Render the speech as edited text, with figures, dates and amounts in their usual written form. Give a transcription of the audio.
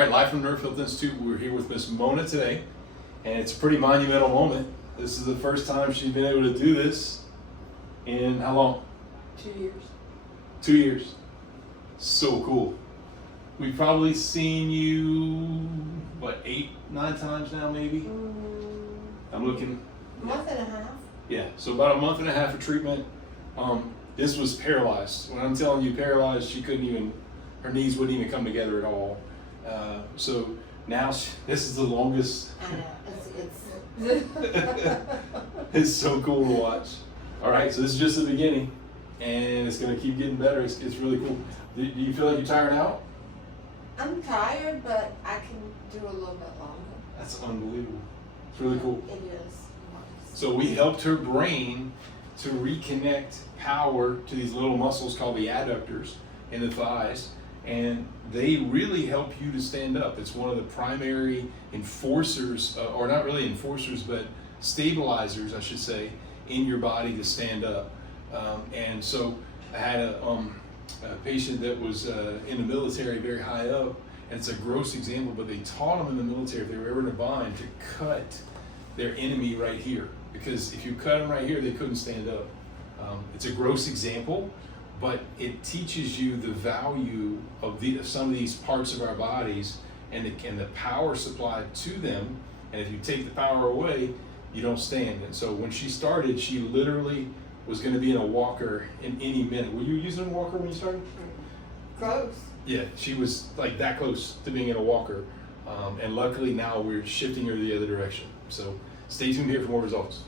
All right, live from Nerve Health Institute. We're here with Miss Mona today, and it's a pretty monumental moment. This is the first time she's been able to do this in how long? 2 years. 2 years. So cool. We've probably seen you, what, 8, 9 times now, maybe? I'm looking. A month and a half. Yeah, so about a month and a half of treatment. This was paralyzed. When I'm telling you paralyzed, she couldn't even, her knees wouldn't even come together at all. So now this is the longest. I know, it's It's so cool to watch. All right, so this is just the beginning, and it's gonna keep getting better. It's really cool. Do you feel like you're tired out? I'm tired, but I can do a little bit longer. That's unbelievable. It's really cool. It is nice. So we helped her brain to reconnect power to these little muscles called the adductors in the thighs, and they really help you to stand up. It's one of the primary enforcers, or not really enforcers, but stabilizers, I should say, in your body to stand up. And so I had a patient that was in the military, very high up, and it's a gross example, but they taught them in the military, if they were ever in a bind, to cut their enemy right here. Because if you cut them right here, they couldn't stand up. It's a gross example, but it teaches you the value of some of these parts of our bodies and the power supply to them. And if you take the power away, you don't stand. And so when she started, she literally was going to be in a walker in any minute. Were you using a walker when you started? Close. Yeah, she was like that close to being in a walker. And luckily now we're shifting her the other direction. So stay tuned here for more results.